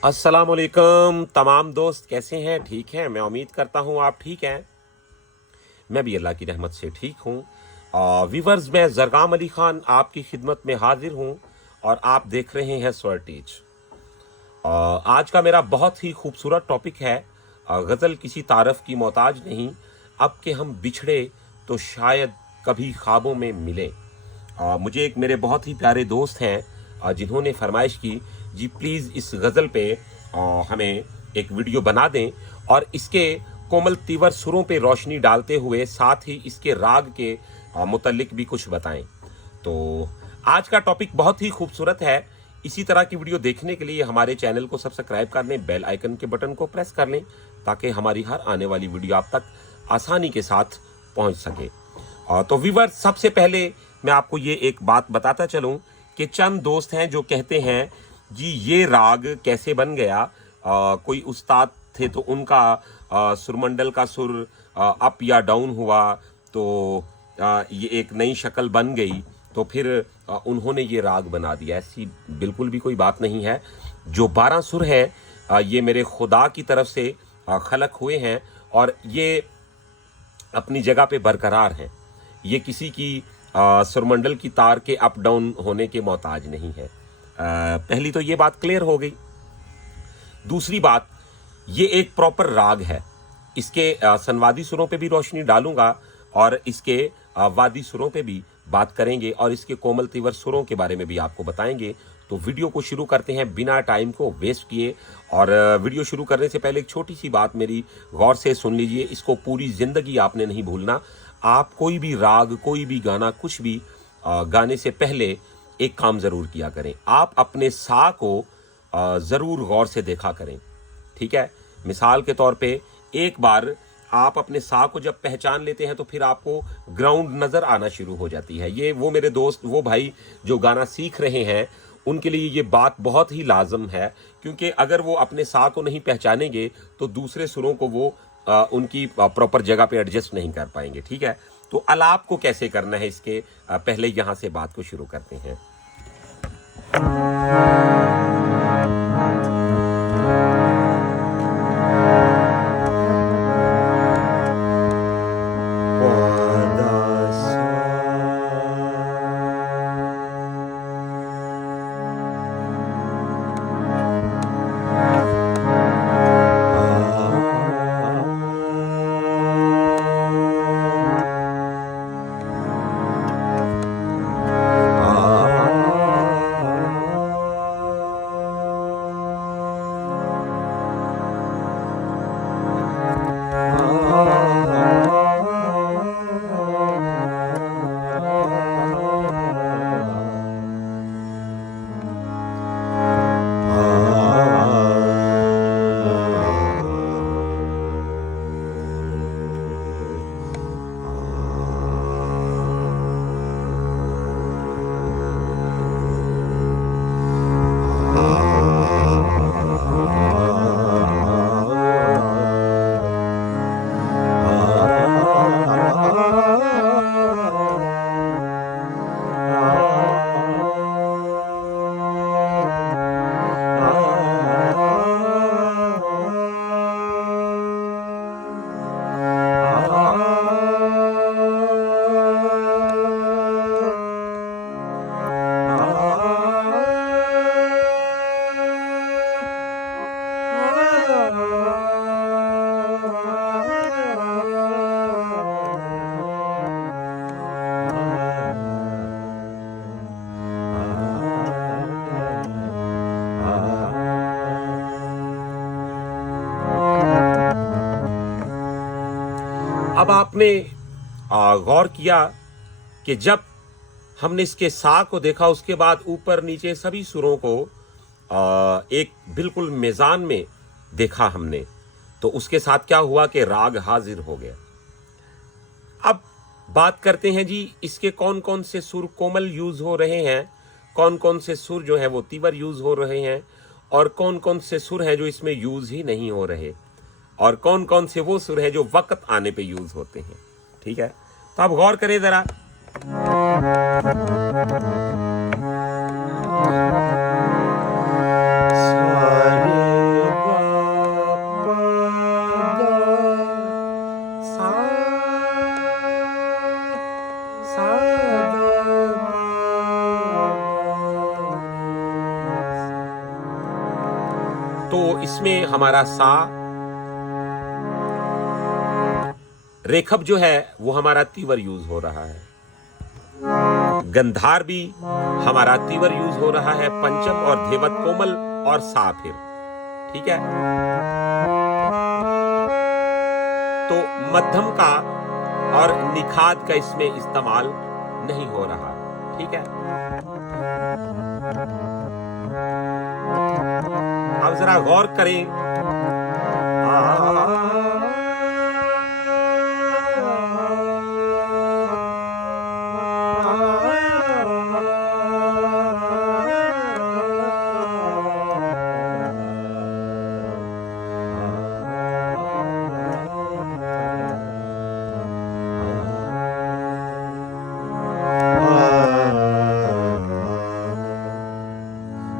अस्सलामुअलैकुम तमाम दोस्त, कैसे हैं? ठीक हैं? मैं उम्मीद करता हूं आप ठीक हैं। मैं भी अल्लाह की रहमत से ठीक हूं। व्यूवर्स, मैं जरगाम अली खान आपकी खिदमत में हाजिर हूं और आप देख रहे हैं स्वर्टीज। आज का मेरा बहुत ही खूबसूरत टॉपिक है। गज़ल किसी तारफ़ की मोहताज नहीं, अब के हम बिछड़े तो शायद कभी ख्वाबों में मिले। मुझे एक मेरे बहुत ही प्यारे दोस्त हैं जिन्होंने फरमाइश की, जी प्लीज़ इस गज़ल पे हमें एक वीडियो बना दें और इसके कोमल तीवर सुरों पे रोशनी डालते हुए साथ ही इसके राग के मुतल्लिक भी कुछ बताएं। तो आज का टॉपिक बहुत ही खूबसूरत है। इसी तरह की वीडियो देखने के लिए हमारे चैनल को सब्सक्राइब कर लें, बेल आइकन के बटन को प्रेस कर लें ताकि हमारी हर आने वाली वीडियो आप तक आसानी के साथ पहुंच सके। तो व्यूअर्स, सबसे पहले मैं आपको ये एक बात बताता चलूं कि चंद दोस्त हैं जो कहते हैं जी ये राग कैसे बन गया। कोई उस्ताद थे तो उनका सुरमंडल का सुर अप या डाउन हुआ तो ये एक नई शक्ल बन गई, तो फिर उन्होंने ये राग बना दिया। ऐसी बिल्कुल भी कोई बात नहीं है। जो 12 सुर हैं ये मेरे खुदा की तरफ से खलक हुए हैं और ये अपनी जगह पे बरकरार हैं। ये किसी की सुरमंडल की तार के अप डाउन होने के मोहताज नहीं है। पहली तो ये बात क्लियर हो गई। दूसरी बात, ये एक प्रॉपर राग है। इसके संवादी सुरों पे भी रोशनी डालूंगा और इसके वादी सुरों पे भी बात करेंगे और इसके कोमल तीवर सुरों के बारे में भी आपको बताएंगे। तो वीडियो को शुरू करते हैं बिना टाइम को वेस्ट किए। और वीडियो शुरू करने से पहले एक छोटी सी बात मेरी गौर से सुन लीजिए, इसको पूरी जिंदगी आपने नहीं भूलना। आप कोई भी राग, कोई भी गाना, कुछ भी गाने से पहले एक काम जरूर किया करें, आप अपने सा को जरूर गौर से देखा करें। ठीक है, मिसाल के तौर पे एक बार आप अपने सा को जब पहचान लेते हैं तो फिर आपको ग्राउंड नजर आना शुरू हो जाती है। ये वो मेरे दोस्त, वो भाई जो गाना सीख रहे हैं, उनके लिए ये बात बहुत ही लाजम है, क्योंकि अगर वो अपने सा को नहीं पहचानेंगे तो दूसरे सुरों को वो उनकी प्रॉपर जगह पे एडजस्ट नहीं कर पाएंगे। ठीक है, तो अलाप को कैसे करना है इसके पहले यहां से बात को शुरू करते हैं। अब आपने गौर किया कि जब हमने इसके सा को देखा, उसके बाद ऊपर नीचे सभी सुरों को एक बिल्कुल मेज़ान में देखा हमने, तो उसके साथ क्या हुआ कि राग हाजिर हो गया। अब बात करते हैं जी, इसके कौन कौन से सुर कोमल यूज हो रहे हैं, कौन कौन से सुर जो है वो तीवर यूज हो रहे हैं, और कौन कौन से सुर हैं जो इसमें यूज ही नहीं हो रहे, और कौन कौन से वो सुर हैं जो वक्त आने पे यूज होते हैं। ठीक है, तो आप गौर करें जरा। सारे तो इसमें हमारा सा रेखब जो है वो हमारा तीवर यूज हो रहा है, गंधार भी हमारा तीवर यूज हो रहा है, पंचम और धेवत कोमल और सा फिर, ठीक है। तो मध्यम का और निखाद का इसमें इस्तेमाल नहीं हो रहा, ठीक है। अब जरा गौर करें,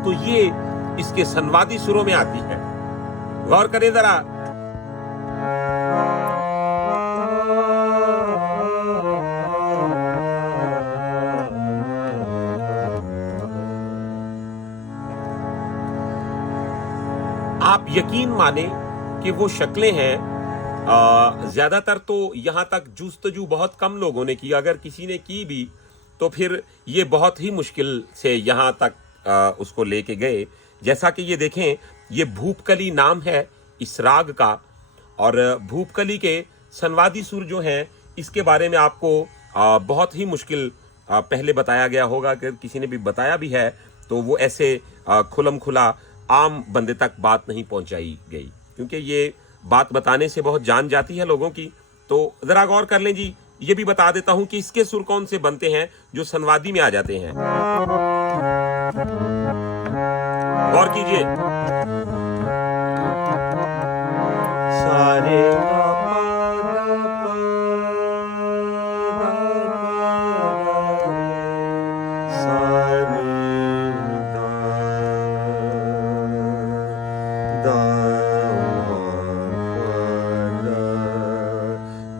तो ये इसके संवादी सुरों में आती है। गौर करें जरा, आप यकीन माने कि वो शक्लें हैं, ज्यादातर तो यहां तक जुस्तजू बहुत कम लोगों ने की, अगर किसी ने की भी तो फिर ये बहुत ही मुश्किल से यहां तक उसको लेके गए। जैसा कि ये देखें, ये भूपकली नाम है इस राग का, और भूपकली के संवादी सुर जो हैं इसके बारे में आपको बहुत ही मुश्किल पहले बताया गया होगा, कि किसी ने भी बताया भी है तो वो ऐसे खुलम खुला आम बंदे तक बात नहीं पहुंचाई गई, क्योंकि ये बात बताने से बहुत जान जाती है लोगों की। तो जरा गौर कर लें जी, ये भी बता देता हूं कि इसके सुर कौन से बनते हैं जो संवादी में आ जाते हैं। गौर कीजिए, सारे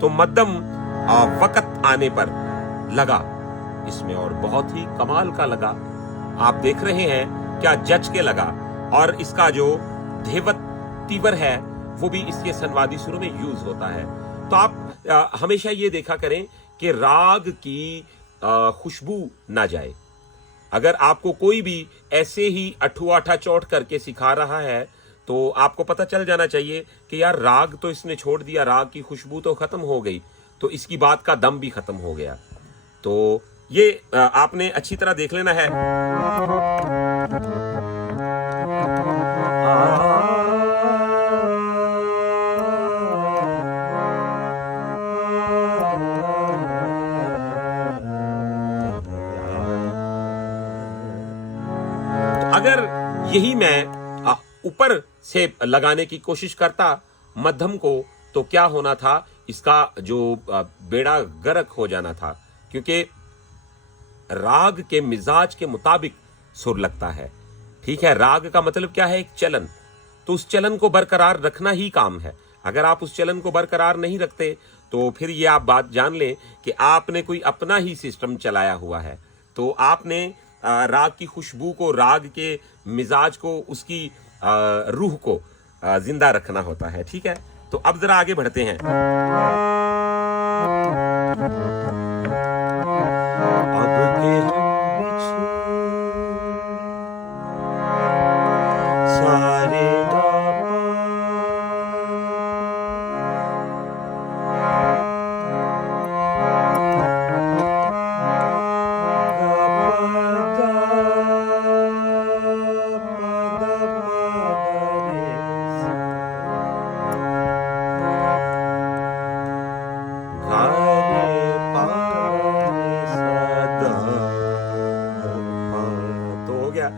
तो मध्यम वक़्त आने पर लगा इसमें, और बहुत ही कमाल का लगा। आप देख रहे हैं क्या जच के लगा, और इसका जो धेवत तीवर है वो भी इसके संवादी सुरों में यूज होता है। तो आप हमेशा ये देखा करें कि राग की खुशबू ना जाए। अगर आपको कोई भी ऐसे ही अठुआठा चौट करके सिखा रहा है तो आपको पता चल जाना चाहिए कि यार राग तो इसने छोड़ दिया, राग की खुशबू तो खत्म हो गई, तो इसकी बात का दम भी खत्म हो गया। तो ये आपने अच्छी तरह देख लेना है। अगर यही मैं ऊपर से लगाने की कोशिश करता मध्यम को, तो क्या होना था, इसका जो बेड़ा गर्क हो जाना था, क्योंकि राग के मिजाज के मुताबिक सुर लगता है, ठीक है। राग का मतलब क्या है, एक चलन, तो उस चलन को बरकरार रखना ही काम है। अगर आप उस चलन को बरकरार नहीं रखते तो फिर ये आप बात जान लें कि आपने कोई अपना ही सिस्टम चलाया हुआ है। तो आपने राग की खुशबू को, राग के मिजाज को, उसकी रूह को जिंदा रखना होता है, ठीक है। तो अब जरा आगे बढ़ते हैं। अब के सारे तो हो गया।